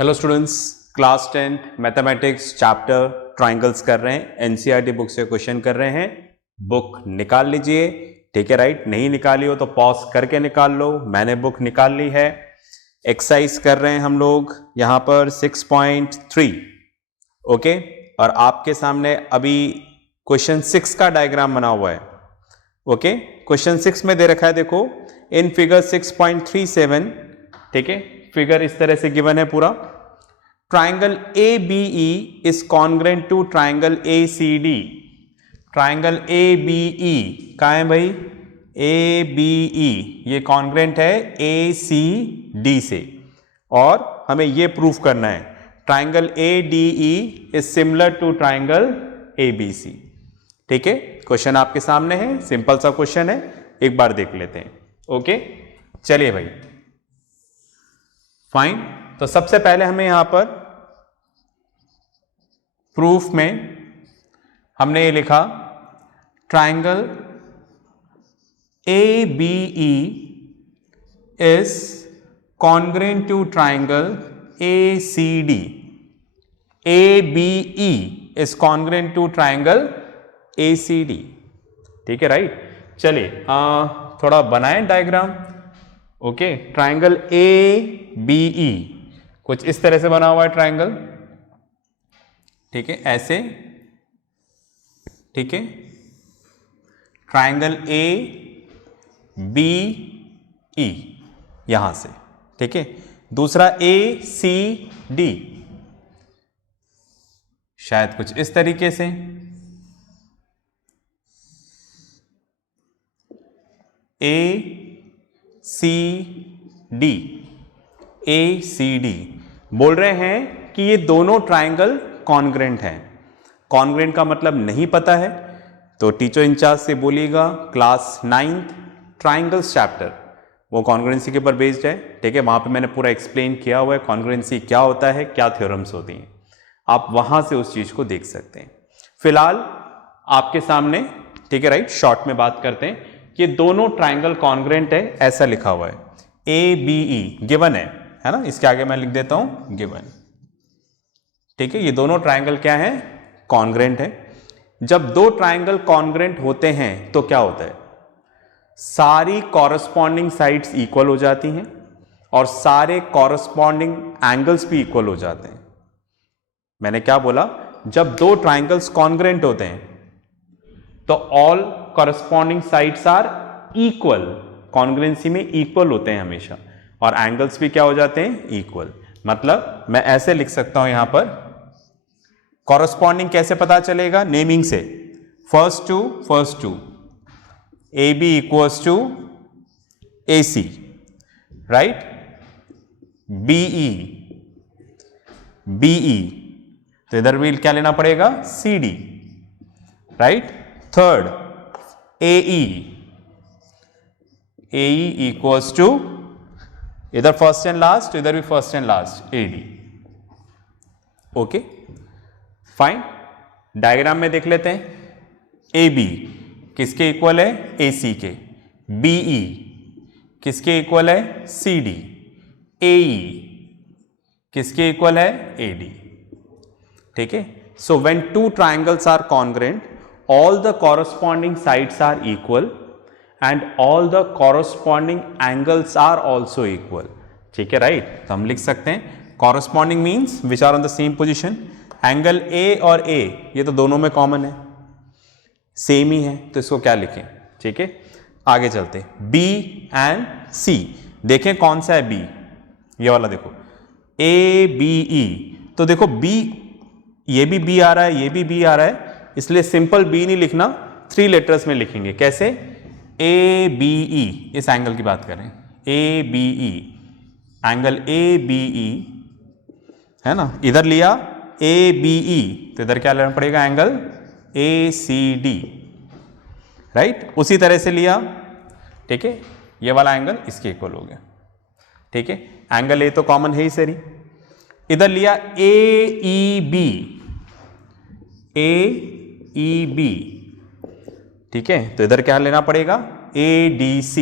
Hello students, class 10 mathematics chapter triangles कर रहे हैं। एनसीईआरटी बुक से क्वेश्चन कर रहे हैं। बुक निकाल लीजिए, ठीक है राइट। नहीं निकाली हो तो पॉज करके निकाल लो। मैंने बुक निकाल ली है। एक्सरसाइज कर रहे हैं हम लोग यहां पर 6.3, ओके। और आपके सामने अभी क्वेश्चन 6 का डायग्राम बना हुआ है, ओके। क्वेश्चन 6 में दे रखा है, देखो इन फिगर 6.37, ठीक है। फिगर इस तरह से गिवन है पूरा। Triangle ABE is congruent to triangle ACD। Triangle ABE कहाँ है भाई? ABE ये कॉन्ग्रेंट है ACD से, और हमें ये प्रूफ करना है triangle ADE is similar to triangle ABC, ठीक है। क्वेश्चन आपके सामने है, सिंपल सा क्वेश्चन है, एक बार देख लेते हैं, ओके। चलिए भाई, फाइन। तो सबसे पहले हमें यहां पर प्रूफ में हमने ये लिखा triangle ABE is congruent to triangle ACD। ABE is congruent to triangle ACD, ठीक है राइट। चलिए थोड़ा बनाएं डायग्राम, ओके। ट्राइंगल ABE कुछ इस तरह से बना हुआ है ट्राइंगल, ठीक है, ऐसे, ठीक है। ट्राइंगल ABE यहां से, ठीक है। दूसरा ACD शायद कुछ इस तरीके से, ACD बोल रहे हैं कि ये दोनों ट्राइंगल कॉन्ग्रेंट हैं। कॉन्ग्रेंट का मतलब नहीं पता है तो टीचर इंचार्ज से बोलिएगा, क्लास 9th ट्राइंगल्स चैप्टर, वो कॉन्ग्रेंसी के ऊपर बेस्ड है, ठीक है। वहां पे मैंने पूरा एक्सप्लेन किया हुआ है कॉन्ग्रेंसी क्या होता है, क्या थ्योरम्स होती हैं, आप वहां से उस चीज को देख सकते हैं। फिलहाल आपके सामने, ठीक है राइट, शॉर्ट में बात करते हैं। ये दोनों ट्राइंगल कॉन्ग्रेंट है, ऐसा लिखा हुआ है। ABE गिवन है ना, इसके आगे मैं लिख देता हूं गिवन, ठीक है। ये दोनों ट्राइंगल क्या है? कॉन्ग्रेंट है। जब दो ट्राइंगल कॉन्ग्रेंट होते हैं तो क्या होता है? सारी कॉरस्पॉन्डिंग साइड्स इक्वल हो जाती हैं और सारे कॉरस्पॉन्डिंग एंगल्स भी इक्वल हो जाते हैं। मैंने क्या बोला? जब दो ट्राइंगल्स कॉन्ग्रेंट होते हैं तो all corresponding sides are equal. Congruency में इक्वल होते हैं हमेशा, और एंगल्स भी क्या हो जाते हैं? इक्वल। मतलब मैं ऐसे लिख सकता हूं यहां पर, कॉरस्पॉन्डिंग कैसे पता चलेगा? नेमिंग से, first two AB equals to AC, right. BE तो इधर भी क्या लेना पड़ेगा? CD, right. Third AE equals to, इधर फर्स्ट एंड लास्ट, इधर भी first and last, AD, okay fine. Diagram में देख लेते हैं। AB किसके इक्वल है? AC के। BE किसके इक्वल है? CD। AE किसके इक्वल है? AD, ठीक है। So when two triangles are congruent, all the corresponding sides are equal and all the corresponding angles are also equal, ठीक है राइट। तो हम लिख सकते हैं corresponding means which are on the same position। Angle A और A ये तो दोनों में कॉमन है, सेम ही है, तो इसको क्या लिखें? ठीक है, आगे चलते। B एंड C, देखें कौन सा है B? ये वाला देखो, ABE। तो देखो B, ये भी B आ रहा है, ये भी B आ रहा है, इसलिए सिंपल B नहीं लिखना, 3 लेटर्स में लिखेंगे। कैसे? ABE, इस एंगल की बात करें, ABE, एंगल ABE है ना। इधर लिया ABE तो इधर क्या लेना पड़ेगा? Angle ACD, right. उसी तरह से लिया, ठीक है, ये वाला एंगल इसके इक्वल हो गया, ठीक है। एंगल A तो कॉमन है ही सरी। इधर लिया AEB, ठीक है, तो इधर क्या लेना पड़ेगा? ADC,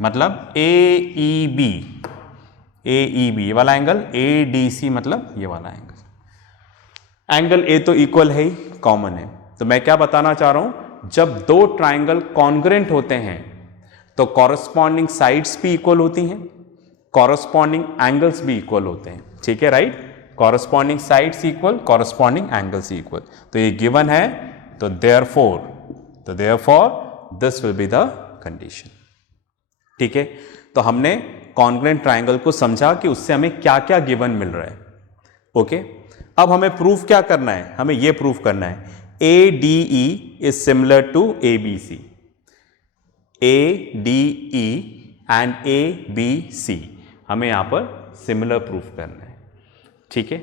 मतलब AEB, AEB ये वाला एंगल, ADC मतलब ये वाला एंगल। एंगल A तो इक्वल है ही, कॉमन है। तो मैं क्या बताना चाह रहा हूं, जब दो ट्राइंगल कॉन्ग्रुएंट होते हैं तो कॉरस्पॉन्डिंग साइड्स भी इक्वल होती हैं, कॉरस्पॉन्डिंग एंगल्स भी इक्वल होते हैं। ठीक है, right. Corresponding sides equal, corresponding angles equal. तो ये गिवन है, तो therefore this will be the condition. ठीक है, तो हमने कॉन्ग्रुएंट ट्राइंगल को समझा कि उससे हमें क्या क्या गिवन मिल रहा है। ओके, अब हमें प्रूफ क्या करना है, हमें यह प्रूफ करना है ADE is similar to ABC, ADE and ABC हमें यहां पर सिमिलर प्रूफ करना है। ठीक है,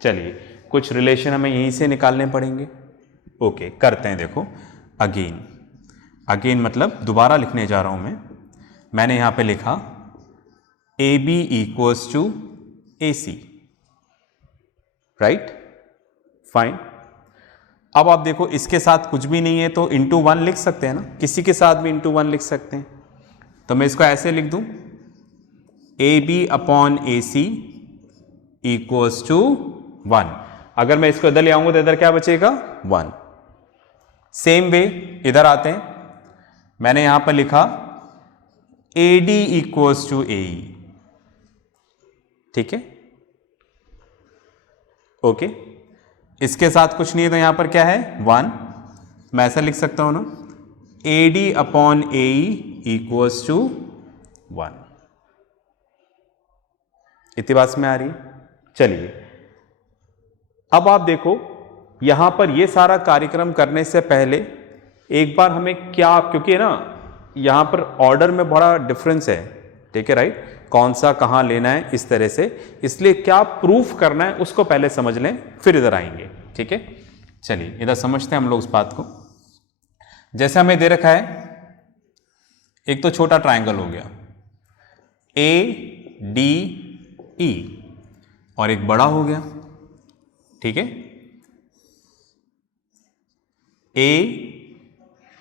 चलिए कुछ रिलेशन हमें यहीं से निकालने पड़ेंगे। ओके, करते हैं। देखो, अगेन मतलब दोबारा लिखने जा रहा हूं मैंने यहां पे लिखा AB equals to AC, right, fine. अब आप देखो, इसके साथ कुछ भी नहीं है तो इंटू 1 लिख सकते हैं ना, किसी के साथ भी इंटू 1 लिख सकते हैं। तो मैं इसको ऐसे लिख दूं, AB upon AC equals to 1। अगर मैं इसको इधर ले आऊंगा तो इधर क्या बचेगा, 1। सेम वे इधर आते हैं, मैंने यहां पर लिखा AD इक्वल्स टू AE। ठीक है, ओके, इसके साथ कुछ नहीं है तो यहां पर क्या है, 1। मैं ऐसा लिख सकता हूं ना, AD upon AE equals to 1। इतनी बात में आ रही है। चलिए, अब आप देखो, यहां पर यह सारा कार्यक्रम करने से पहले एक बार हमें क्या, क्योंकि ना यहां पर ऑर्डर में बड़ा डिफरेंस है। ठीक है, राइट, कौन सा कहां लेना है इस तरह से, इसलिए क्या प्रूफ करना है उसको पहले समझ लें, फिर इधर आएंगे। ठीक है, चलिए इधर समझते हैं हम लोग उस बात को। जैसे हमें दे रखा है, एक तो छोटा ट्राइंगल हो गया ADE और एक बड़ा हो गया। ठीक है,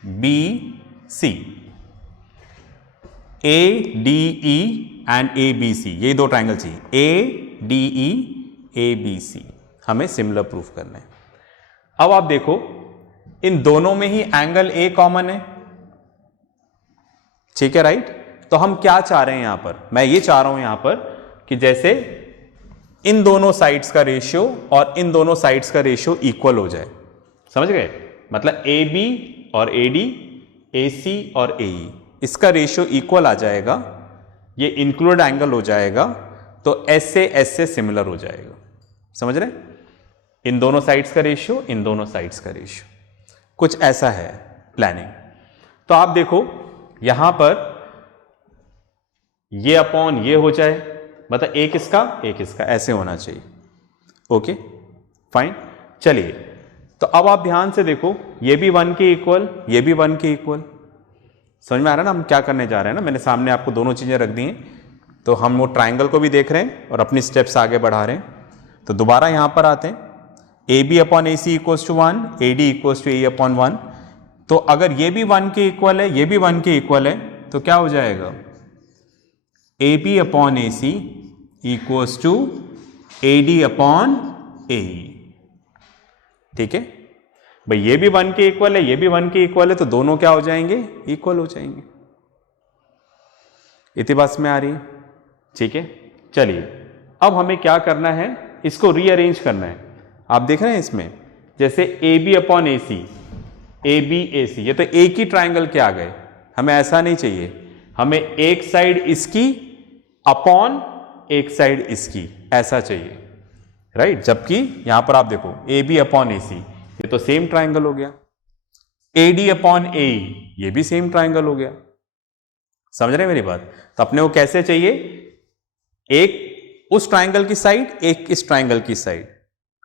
ABC, ADE एंड ABC, ये दो ट्राइंगल चाहिए, ADE ABC हमें सिमिलर प्रूफ करना है। अब आप देखो, इन दोनों में ही एंगल A कॉमन है। ठीक है, राइट। तो हम क्या चाह रहे हैं यहां पर, मैं ये चाह रहा हूं यहां पर कि जैसे इन दोनों साइड्स का रेशियो और इन दोनों साइड्स का रेशियो इक्वल हो जाए। समझ गए, मतलब AB और AD, AC और AE, इसका रेशियो इक्वल आ जाएगा, ये इंक्लूड एंगल हो जाएगा, तो S से सिमिलर हो जाएगा। समझ रहे, इन दोनों साइड्स का रेशियो, इन दोनों साइड्स का रेशियो, कुछ ऐसा है प्लानिंग। तो आप देखो, यहां पर ये अपॉन ये हो जाए, मतलब एक इसका ऐसे होना चाहिए। Okay, fine. चलिए, तो अब आप ध्यान से देखो, ये भी 1 के इक्वल, ये भी 1 के इक्वल। समझ में आ रहा है ना हम क्या करने जा रहे हैं ना, मैंने सामने आपको दोनों चीजें रख दी हैं, तो हम वो ट्राइंगल को भी देख रहे हैं और अपनी स्टेप्स आगे बढ़ा रहे हैं। तो दोबारा यहां पर आते हैं, AB upon AC equals to 1, AD equals to AE upon 1। तो अगर ये भी 1 के इक्वल है, ये भी 1 के इक्वल है, तो क्या हो जाएगा, AB upon AC equals to AD upon AE। ठीक है भाई, ये भी 1 के इक्वल है, ये भी 1 के इक्वल है, तो दोनों क्या हो जाएंगे, इक्वल हो जाएंगे। इतनी बात में आ रही है। ठीक है, चलिए अब हमें क्या करना है, इसको रीअरेंज करना है। आप देख रहे हैं इसमें, जैसे AB upon AC, AB AC, ये तो एक ही ट्राइंगल के आ गए, हमें ऐसा नहीं चाहिए, हमें एक साइड इसकी अपॉन एक साइड इसकी, ऐसा चाहिए, राइट। जबकि यहां पर आप देखो, AB अपॉन AC, ये तो सेम ट्राइंगल हो गया, AD अपॉन AE, ये भी सेम ट्राइंगल हो गया। समझ रहे हैं मेरी बात। तो अपने को कैसे चाहिए, एक उस ट्राइंगल की साइड, एक इस ट्राइंगल की साइड।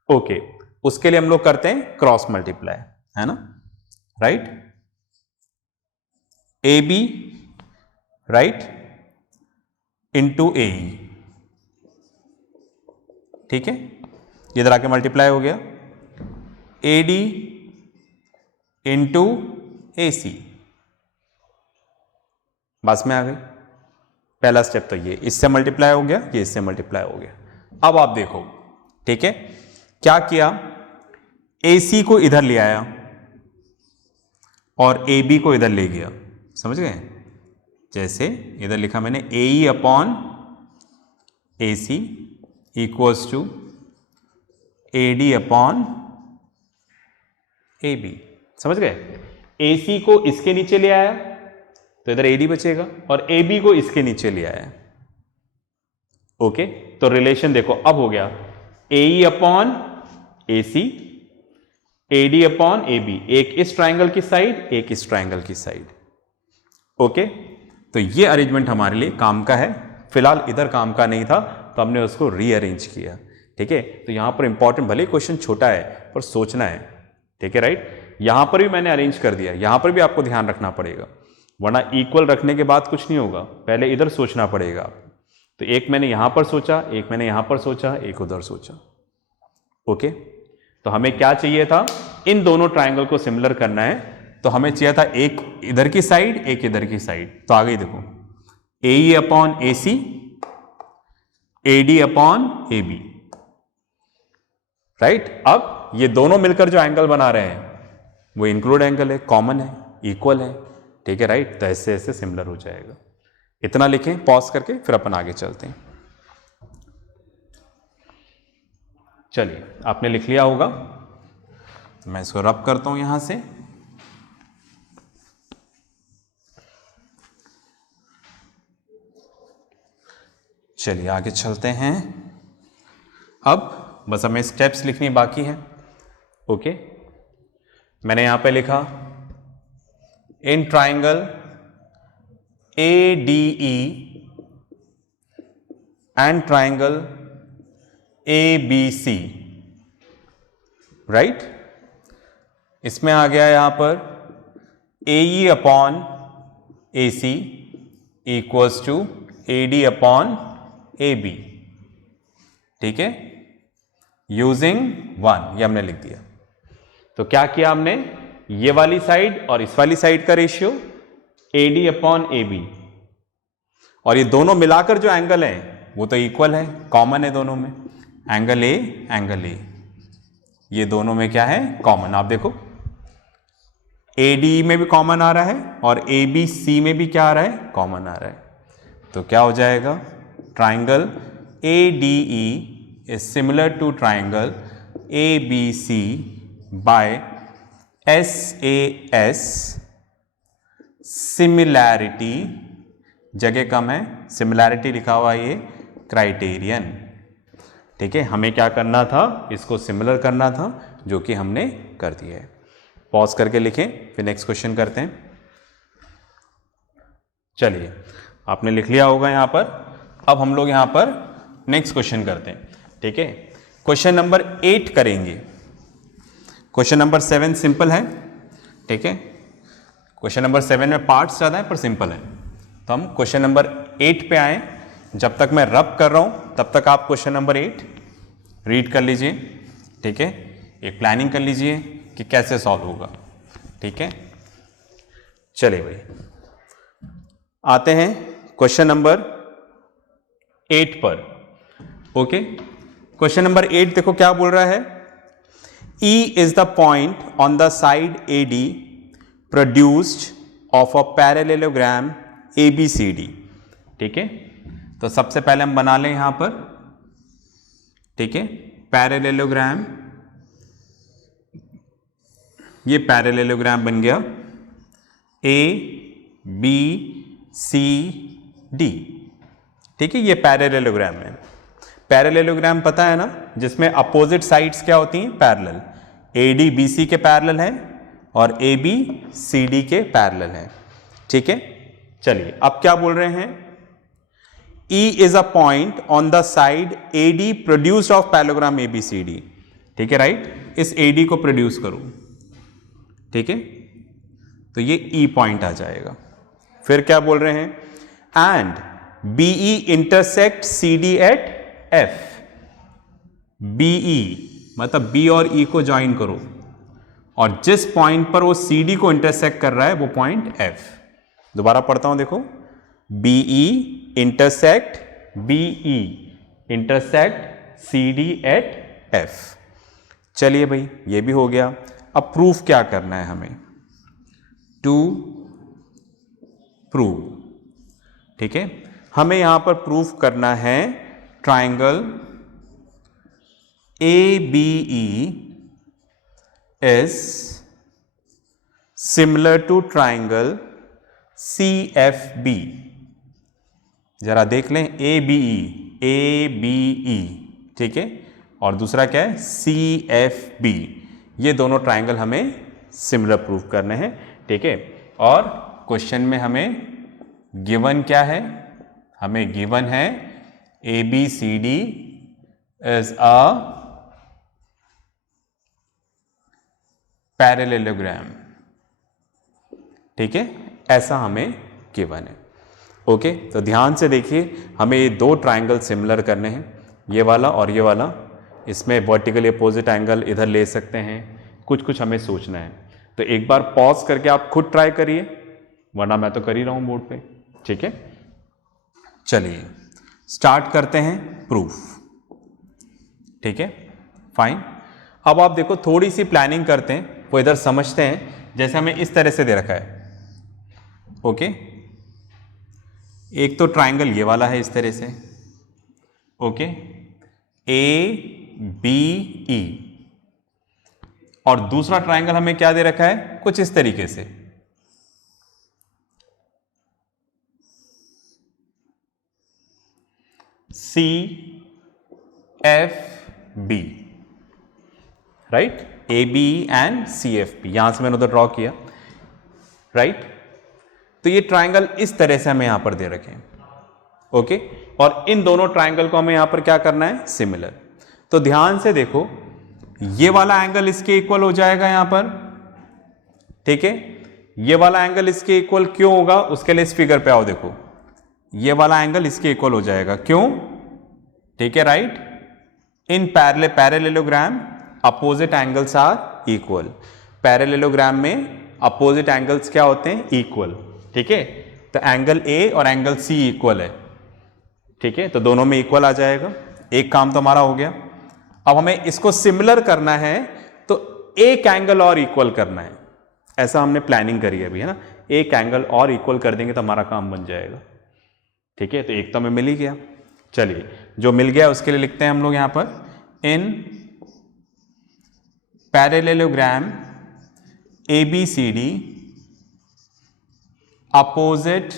ओके, उसके लिए हम लोग करते हैं क्रॉस मल्टीप्लाई, है ना, right. AB right into AE, ठीक है, इधर आके मल्टीप्लाई हो गया, AD इंटू AC, बस में आ गई। पहला स्टेप तो ये इससे मल्टीप्लाई हो गया, ये इससे मल्टीप्लाई हो गया। अब आप देखो, ठीक है, क्या किया, AC को इधर ले आया और AB को इधर ले गया, समझ गए? जैसे इधर लिखा मैंने AE upon AC equals to AD upon AB, समझ गए? AC को इसके नीचे ले आया तो इधर AD बचेगा और AB को इसके नीचे ले आया। ओके, तो रिलेशन देखो अब हो गया AE upon AC, AD upon AB, एक इस ट्राइंगल की साइड, एक इस ट्राइंगल की साइड। ओके, तो ये अरेंजमेंट हमारे लिए काम का है, फिलहाल इधर काम का नहीं था तो हमने उसको रीअरेंज किया। ठीक है, तो यहां पर इंपॉर्टेंट, भले क्वेश्चन छोटा है पर सोचना है। ठीक है, राइट, यहां पर भी मैंने अरेंज कर दिया, यहां पर भी आपको ध्यान रखना पड़ेगा, वरना इक्वल रखने के बाद कुछ नहीं होगा, पहले इधर सोचना पड़ेगा। तो एक मैंने यहां पर सोचा, एक मैंने यहां पर सोचा, एक उधर सोचा। ओके, तो हमें क्या चाहिए था, इन दोनों ट्राइंगल को सिमिलर करना है, तो हमें चाहिए था एक इधर की साइड, एक इधर की साइड। तो आगे देखो, AE upon AC, AD upon AB, right. अब ये दोनों मिलकर जो एंगल बना रहे हैं वो इंक्लूड एंगल है, कॉमन है, इक्वल है। ठीक है, राइट, तो ऐसे ऐसे सिमिलर हो जाएगा। इतना लिखें पॉज करके, फिर अपन आगे चलते हैं। चलिए, आपने लिख लिया होगा, मैं इसको रब करता हूं यहां से। चलिए आगे चलते हैं। अब बस हमें स्टेप्स लिखनी बाकी है। ओके, मैंने यहां पे लिखा in triangle ADE and triangle ABC, right. इसमें आ गया यहां पर AE upon AC equals to AD upon AB। ठीक है, यूजिंग 1, ये हमने लिख दिया। तो क्या किया हमने, ये वाली साइड और इस वाली साइड का रेशियो AD अपॉन AB, और ये दोनों मिलाकर जो एंगल है वो तो इक्वल है, कॉमन है दोनों में, एंगल A, ये दोनों में क्या है, कॉमन। आप देखो AD में भी कॉमन आ रहा है और ABC में भी क्या आ रहा है, कॉमन आ रहा है। तो क्या हो जाएगा, triangle ADE is similar to triangle ABC by SAS, similarity, जगह कम है, सिमिलैरिटी लिखा हुआ है, ये क्राइटेरियन। ठीक है, हमें क्या करना था, इसको सिमिलर करना था, जो कि हमने कर दिया है। पॉज करके लिखें, फिर नेक्स्ट क्वेश्चन करते हैं। चलिए, आपने लिख लिया होगा यहां पर। अब हम लोग यहां पर नेक्स्ट क्वेश्चन करते हैं। ठीक है, क्वेश्चन नंबर 8 करेंगे। क्वेश्चन नंबर 7 सिंपल है। ठीक है, क्वेश्चन नंबर 7 में पार्ट्स ज्यादा है पर सिंपल है। तो हम क्वेश्चन नंबर 8 पे आए। जब तक मैं रब कर रहा हूं तब तक आप क्वेश्चन नंबर 8 रीड कर लीजिए। ठीक है, एक प्लानिंग कर लीजिए कि कैसे सॉल्व होगा। ठीक है, चलिए भाई आते हैं क्वेश्चन नंबर 8 पर। ओके, क्वेश्चन नंबर 8 देखो क्या बोल रहा है, E is the point on the side AD produced of a parallelogram ABCD। ठीक है, तो सबसे पहले हम बना लें यहां पर। ठीक है, पैरेललोग्राम, ये पैरेललोग्राम बन गया ABCD। ठीक है, ये पैरेललोग्राम है। पैरेललोग्राम पता है ना, जिसमें अपोजिट साइड्स क्या होती हैं, पैरेलल। AD BC के पैरेलल है और AB CD के पैरेलल है। ठीक है, चलिए अब क्या बोल रहे हैं, E is a point on the side AD produced of parallelogram ABCD। ठीक है, राइट, इस AD को प्रोड्यूस करो। ठीक है, तो ये E पॉइंट आ जाएगा। फिर क्या बोल रहे हैं, and BE intersect CD at F। BE मतलब B और E को ज्वाइन करो, और जिस पॉइंट पर वो CD को इंटरसेक्ट कर रहा है वो पॉइंट F। दोबारा पढ़ता हूं, देखो, BE intersect BE intersect CD at F। चलिए भाई ये भी हो गया। अब प्रूफ क्या करना है हमें, टू प्रूव, ठीक है। हमें यहां पर प्रूफ करना है triangle ABE is similar to triangle CFB। जरा देख लें, ABE ठीक है, और दूसरा क्या है CFB। ये दोनों ट्राइंगल हमें सिमिलर प्रूफ करने हैं, ठीक है। और क्वेश्चन में हमें गिवन क्या है, हमें गिवन है ABCD इज अ पैरेललोग्राम, ठीक है, ऐसा हमें गिवन है। ओके, तो ध्यान से देखिए, हमें ये दो ट्राइंगल सिमिलर करने हैं, ये वाला और ये वाला। इसमें वर्टिकली अपोजिट एंगल इधर ले सकते हैं, कुछ कुछ हमें सोचना है। तो एक बार पॉज करके आप खुद ट्राई करिए, वरना मैं तो कर ही रहा हूं बोर्ड पे, ठीक है। चलिए स्टार्ट करते हैं प्रूफ, ठीक है, फाइन। अब आप देखो, थोड़ी सी प्लानिंग करते हैं, वो इधर समझते हैं। जैसे हमें इस तरह से दे रखा है, ओके। एक तो ट्राइंगल ये वाला है इस तरह से, ओके, ABE, और दूसरा ट्राइंगल हमें क्या दे रखा है, कुछ इस तरीके से, CFB, right, ABE and CFB, यहां से मैंने उधर ड्रॉ किया, राइट। तो ये ट्राइंगल इस तरह से हमें यहां पर दे रखे हैं, ओके। और इन दोनों ट्राइंगल को हमें यहां पर क्या करना है, सिमिलर। तो ध्यान से देखो, ये वाला एंगल इसके इक्वल हो जाएगा यहां पर, ठीक है। ये वाला एंगल इसके इक्वल क्यों होगा, उसके लिए इस फिगर पे आओ, देखो ये वाला एंगल इसके इक्वल हो जाएगा, क्यों, ठीक है, right. In parallelogram opposite angles are equal. Parallelogram में अपोजिट एंगल्स क्या होते हैं, इक्वल, ठीक है। तो एंगल A और एंगल C इक्वल है, ठीक है, तो दोनों में इक्वल आ जाएगा। एक काम तो हमारा हो गया। अब हमें इसको सिमिलर करना है, तो एक एंगल और इक्वल करना है, ऐसा हमने प्लानिंग करी है अभी, है ना। एक एंगल और इक्वल कर देंगे तो हमारा काम बन जाएगा, ठीक है। तो एक तो हमें मिल ही गया। चलिए, जो मिल गया उसके लिए लिखते हैं हम लोग यहां पर, in parallelogram ABCD opposite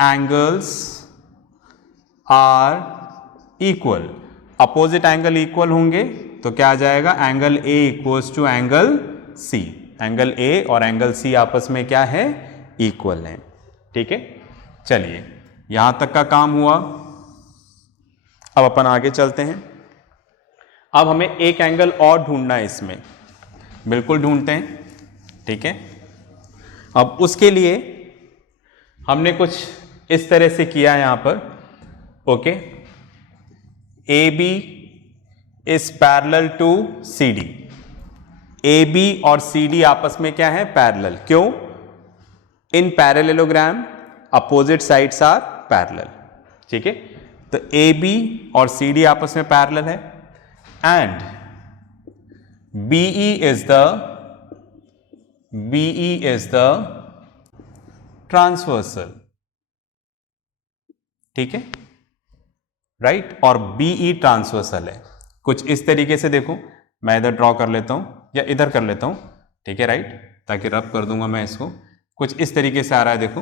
angles are equal. Opposite angle equal होंगे तो क्या आ जाएगा, angle A equals to angle C। Angle A और एंगल C आपस में क्या है, इक्वल है, ठीक है। चलिए यहां तक का काम हुआ। अब अपन आगे चलते हैं। अब हमें एक एंगल और ढूंढना है इसमें, बिल्कुल ढूंढते हैं, ठीक है। अब उसके लिए हमने कुछ इस तरह से किया है यहां पर, okay. AB is parallel to CD। AB और CD आपस में क्या है, पैरेलल, क्यों, in parallelogram opposite sides are parallel, ठीक है। तो AB और CD आपस में पैरेलल है, and BE is the transversal, ठीक है, राइट। और BE ट्रांसवर्सल है। कुछ इस तरीके से देखो, मैं इधर ड्रॉ कर लेता हूं या इधर कर लेता हूं, ठीक है, राइट, ताकि रब कर दूंगा मैं इसको। कुछ इस तरीके से आ रहा है, देखो,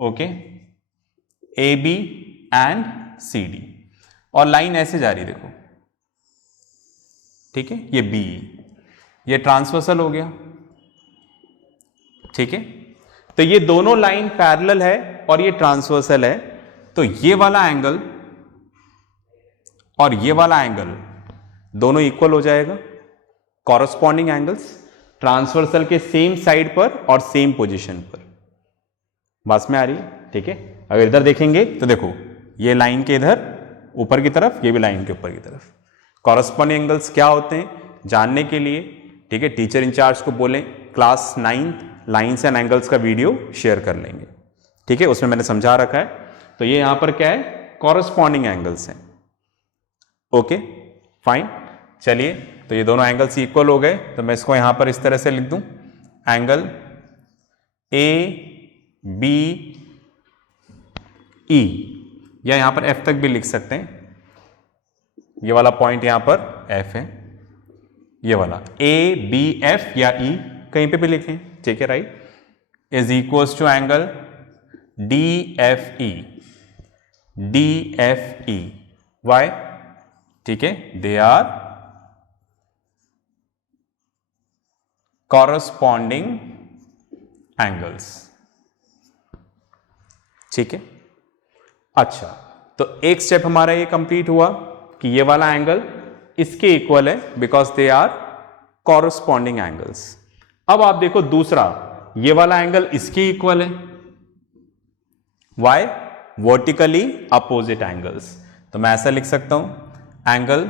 ओके, AB एंड CD, और लाइन ऐसे जा रही है, देखो, ठीक है। ये BE, ये ट्रांसवर्सल हो गया, ठीक है। तो ये दोनों लाइन पैरेलल है और ये ट्रांसवर्सल है, तो ये वाला एंगल और ये वाला एंगल दोनों इक्वल हो जाएगा। कॉरस्पॉन्डिंग एंगल्स ट्रांसवर्सल के सेम साइड पर और सेम पोजीशन पर, बस में आ रही है, ठीक है। अगर इधर देखेंगे तो देखो, ये लाइन के इधर ऊपर की तरफ, ये भी लाइन के ऊपर की तरफ। कॉरस्पॉन्डिंग एंगल्स क्या होते हैं जानने के लिए, ठीक है, टीचर इंचार्ज को बोलें क्लास 9 लाइन्स एंड एंगल्स का वीडियो शेयर कर लेंगे, ठीक है, उसमें मैंने समझा रखा है। तो ये यहां पर क्या है, कॉरस्पॉन्डिंग एंगल्स हैं। ओके फाइन, चलिए तो ये दोनों एंगल्स इक्वल हो गए, तो मैं इसको यहां पर इस तरह से लिख दूं, एंगल ए बी ई, या यहां पर एफ तक भी लिख सकते हैं। ये वाला पॉइंट यहां पर एफ है, ये वाला ए बी एफ या ई कहीं पे भी लिखें, ठीक है right, is equals to angle D F E, D F E why, ठीक है, दे आर कॉरस्पॉन्डिंग एंगल्स, ठीक है। अच्छा, तो एक स्टेप हमारा ये कंप्लीट हुआ कि ये वाला एंगल इसके इक्वल है because they are corresponding angles. अब आप देखो दूसरा, ये वाला एंगल इसके इक्वल है, वाई, वर्टिकली अपोजिट एंगल्स। तो मैं ऐसा लिख सकता हूं, angle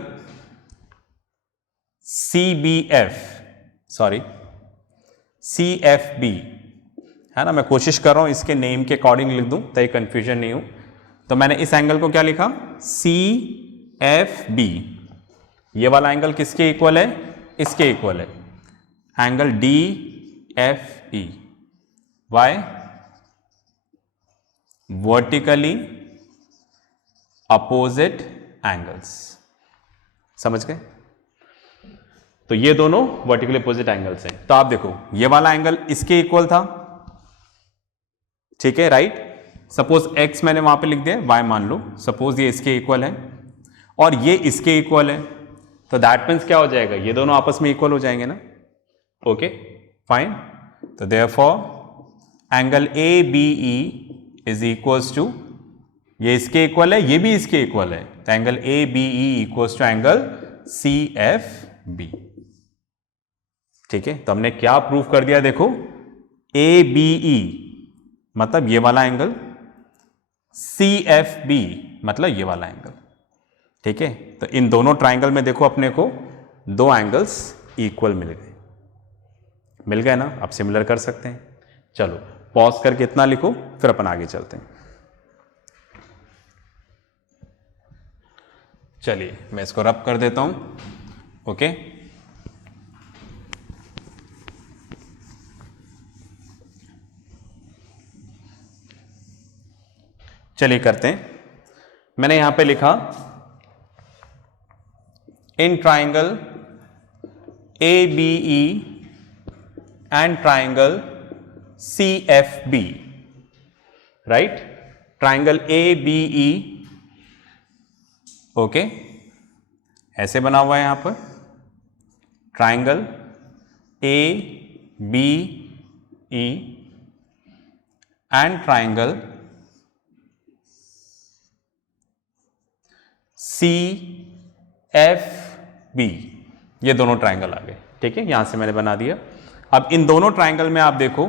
C B F, sorry C F B, है ना, मैं कोशिश कर रहा हूं इसके नेम के अकॉर्डिंग लिख दूं ताकि कंफ्यूजन नहीं हो। तो मैंने इस एंगल को क्या लिखा, सी एफ बी, ये वाला एंगल किसके इक्वल है, इसके इक्वल है, angle D F E, why, vertically opposite angles. समझ गए? तो ये दोनों वर्टिकली अपोजिट एंगल्स हैं। तो आप देखो ये वाला एंगल इसके इक्वल था, ठीक है राइट, सपोज x मैंने वहां पे लिख दिया, y मान लो, सपोज ये इसके इक्वल है और ये इसके इक्वल है, तो दैट मीन्स क्या हो जाएगा, ये दोनों आपस में इक्वल हो जाएंगे ना। ओके फाइन, तो therefore angle A B E is equals to, ये इसके इक्वल है, ये भी इसके इक्वल है, तो angle A B E equals to angle C F B. ठीक है, तो हमने क्या प्रूव कर दिया, देखो ए बी ई मतलब ये वाला एंगल, सी एफ बी मतलब ये वाला एंगल। ठीक है, तो इन दोनों ट्राइंगल में देखो अपने को दो एंगल्स इक्वल मिल गए ना। आप सिमिलर कर सकते हैं। चलो पॉज करके इतना लिखो, फिर अपन आगे चलते हैं। चलिए मैं इसको रब कर देता हूं। ओके, चलिए करते हैं। मैंने यहां पे लिखा in triangle A B E and triangle C F B, right, triangle A B E, okay, ऐसे बना हुआ है यहां पर, triangle A B E and triangle C F B, ये दोनों ट्राइंगल आ गए। ठीक है, यहां से मैंने बना दिया। अब इन दोनों ट्राइंगल में आप देखो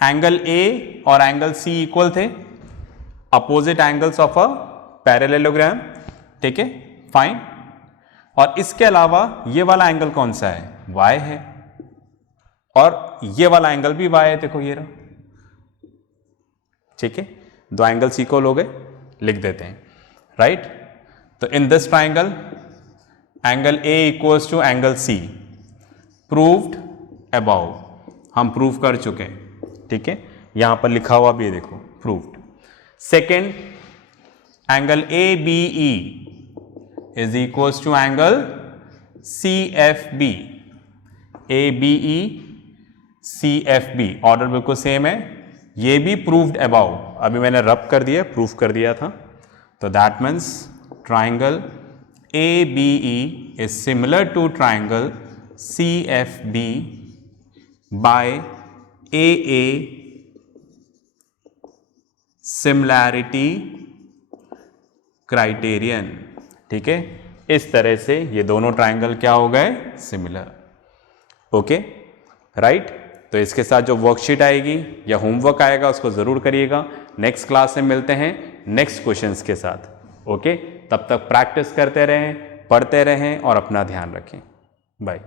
एंगल ए और एंगल सी इक्वल थे, opposite angles of a parallelogram. ठीक है फाइन, और इसके अलावा ये वाला एंगल कौन सा है, y है, और ये वाला एंगल भी y है, देखो ये रहा। ठीक है, दो एंगल्स इक्वल हो गए, लिख देते हैं, राइट। तो in this triangle angle A equals to angle C, proved above, हम प्रूव कर चुके हैं। ठीक है, यहां पर लिखा हुआ भी है, देखो proved. Second, angle ABE is equals to angle CFB, ABE CFB, order बिल्कुल सेम है, ये भी प्रूव्ड अबाउ, अभी मैंने रब कर दिया, प्रूफ कर दिया था। तो that means triangle ABE is similar to triangle CFB by AA similarity criterion। ठीक है, इस तरह से ये दोनों ट्राइंगल क्या हो गए, सिमिलर। ओके राइट, तो इसके साथ जो वर्कशीट आएगी या होमवर्क आएगा उसको जरूर करिएगा। नेक्स्ट क्लास में मिलते हैं नेक्स्ट क्वेश्चंस के साथ। ओके, तब तक प्रैक्टिस करते रहें, पढ़ते रहें और अपना ध्यान रखें। बाय।